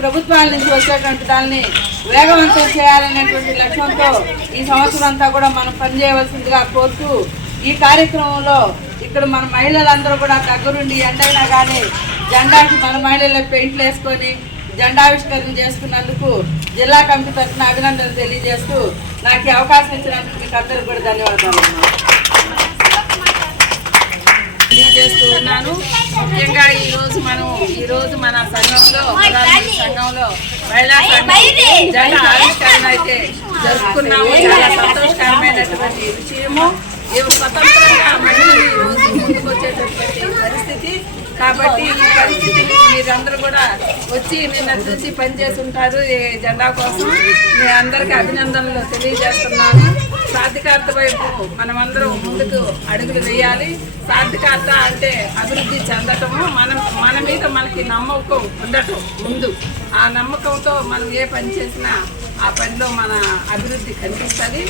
ప్రభుత్వాల నుంచి వచ్చేటువంటి దాన్ని వేగవంతం చేయాలనేటువంటి లక్ష్యంతో ఈ సంవత్సరం అంతా కూడా మనం పనిచేయవలసిందిగా కోరుతూ ఈ కార్యక్రమంలో ఇక్కడ మన మహిళలందరూ కూడా దగ్గరుండి ఎండైనా కానీ జెండాకి మన మహిళలు పెయింట్లు వేసుకొని జెండావిష్కరణ చేసుకున్నందుకు జిల్లా కమిటీ తరఫున అభినందనలు తెలియజేస్తూ నాకు ఈ అవకాశం ఇచ్చినందుకు మీకు అందరికీ కూడా ధన్యవాదాలు తెలియజేస్తూ ఉన్నాను. ముఖ్యంగా ఈరోజు మన సంఘంలో మహిళా సంఘం జెండా ఆవిష్కరణ అయితే జరుపుకున్నాము. చాలా సంతోషకరమైనటువంటి విషయము. స్వతంత్రంగా మహిళలు ఈరోజు ముందుకు వచ్చేటటువంటి పరిస్థితి కాబట్టి ఈ పరిస్థితిని మీరందరూ కూడా వచ్చి నిన్న చూసి పనిచేసి ఉంటారు ఈ జెండా కోసం. మీ అందరికీ అభినందనలు తెలియజేస్తున్నాను. సాధికారత వైపు మనమందరం ముందుకు అడుగులు వేయాలి. సాధికారత అంటే అభివృద్ధి చెందటము, మన మీద మనకి నమ్మకం ఉండటం ముందు. ఆ నమ్మకంతో మనం ఏ పని చేసినా ఆ పనిలో మన అభివృద్ధి కనిపిస్తుంది.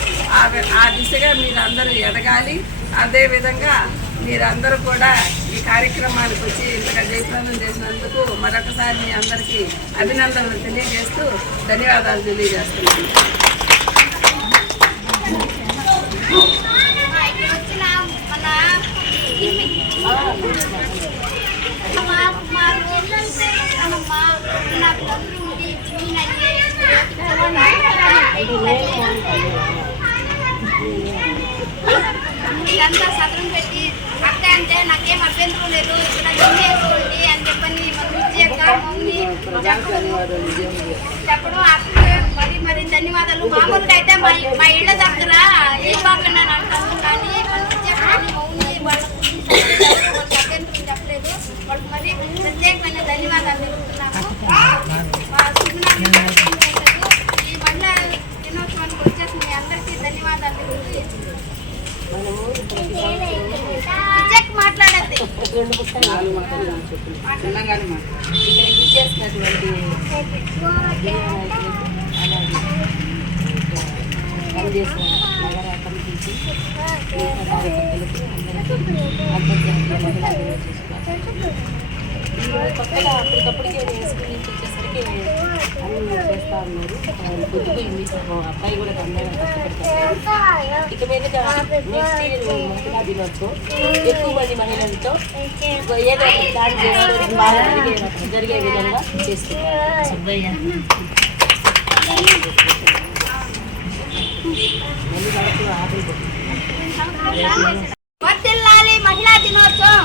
ఆ దిశగా మీరందరూ ఎదగాలి. అదేవిధంగా మీరందరూ కూడా ఈ కార్యక్రమానికి వచ్చి ఇంతగా జయప్రదం చేసినందుకు మరొకసారి మీ అందరికీ అభినందనలు తెలియజేస్తూ ధన్యవాదాలు తెలియజేస్తున్నాను. ఇదంతా సదరం పెట్టి అక్క అంటే నాకేం అభ్యంతరం లేదు, ఇక్కడ గిన్నె వేసుకోండి అని చెప్పని చెప్పడం అక్కడికి మరి ధన్యవాదాలు. మామూలుగా అయితే మా ఇళ్ళ దగ్గర ఏ బాగా అంటాము, కానీ మౌని వాళ్ళకి అభ్యంతరం చెప్పలేదు. వాళ్ళకి మరి ప్రత్యేకమైన ధన్యవాదాలు తెలుపుతున్నాము. మా సుగుణాన్ని ఈ మహిళా దినోత్సవానికి వచ్చేసి మీ అందరికీ ధన్యవాదాలు తెలుపుతూ మాట్లాడండి. కొత్తగా అప్పటికప్పటికే వేసుకుని వచ్చేసరికి అన్ని చేస్తూ ఉన్నారు. పొద్దుపోయింది. అబ్బాయి కూడా తొందరగా కష్టపడతారు. ఇక మీద నెక్స్ట్ ఇయర్ మహిళా దినోత్సవం ఎక్కువ మంది మహిళలతో ఏదో దాని బాగా జరిగే విధంగా చేస్తున్నారు. వర్ధిల్లాలి మహిళా దినోత్సవం.